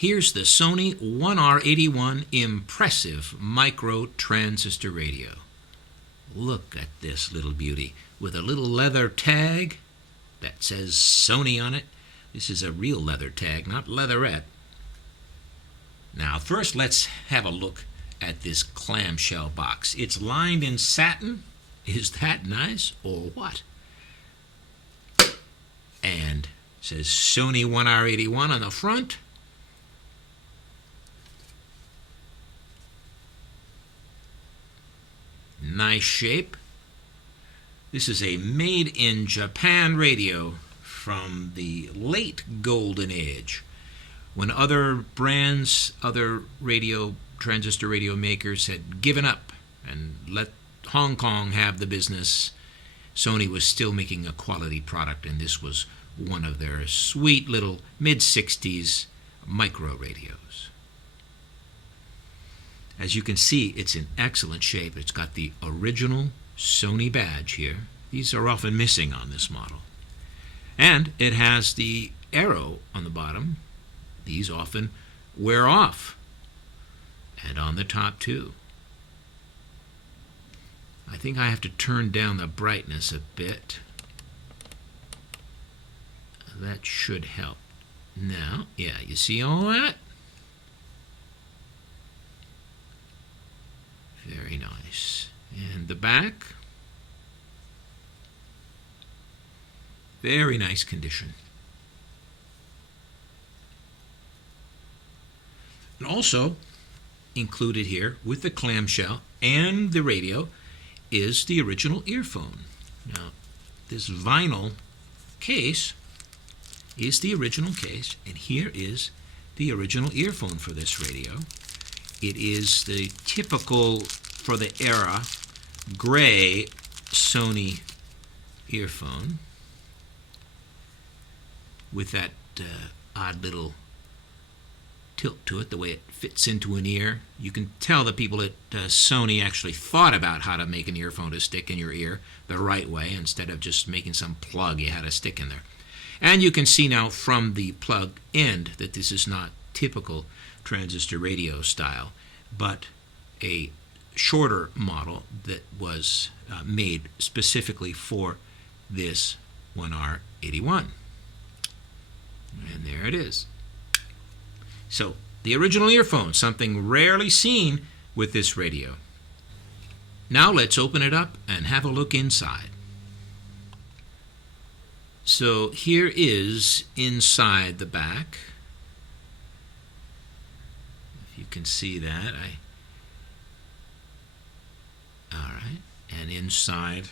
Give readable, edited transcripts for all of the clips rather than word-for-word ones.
Here's the Sony 1R-81 impressive micro transistor radio. Look at this little beauty with a little leather tag that says Sony on it. This is a real leather tag, not leatherette. Now first let's have a look at this clamshell box. It's lined in satin. Is that nice or what? And it says Sony 1R-81 on the front. Nice shape. This is a made in Japan radio from the late golden age, when other brands, other transistor radio makers had given up and let Hong Kong have the business. Sony was still making a quality product, and this was one of their sweet little mid-60s micro radios. As you can see, it's in excellent shape. It's got the original Sony badge here. These are often missing on this model. And it has the arrow on the bottom. These often wear off. And on the top too. I think I have to turn down the brightness a bit. That should help. Now, yeah, you see all that? Very nice. And the back, very nice condition. And also included here with the clamshell and the radio is the original earphone. Now, this vinyl case is the original case, and here is the original earphone for this radio. It is the typical, for the era, gray Sony earphone with that odd little tilt to it, the way it fits into an ear. You can tell the people at Sony actually thought about how to make an earphone to stick in your ear the right way, instead of just making some plug you had to stick in there. And you can see now from the plug end that this is not typical transistor radio style, but a shorter model that was made specifically for this 1R-81. And there it is. So, the original earphone, something rarely seen with this radio. Now let's open it up and have a look inside. So here is inside the back. If you can see that, all right. And inside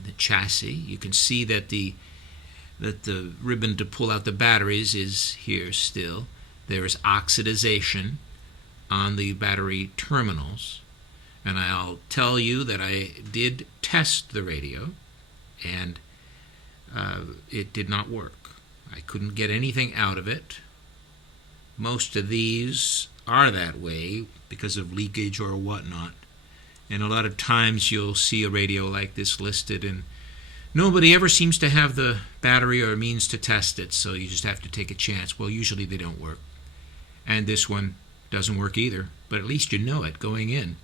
the chassis, you can see that the ribbon to pull out the batteries is here still. There is oxidization on the battery terminals. And I'll tell you that I did test the radio, and it did not work. I couldn't get anything out of it. Most of these are that way because of leakage or whatnot. And a lot of times you'll see a radio like this listed, and nobody ever seems to have the battery or means to test it, so you just have to take a chance. Well, usually they don't work. And this one doesn't work either, but at least you know it going in.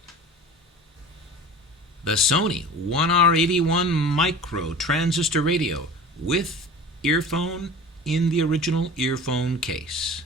The Sony 1R-81 micro transistor radio with earphone in the original earphone case.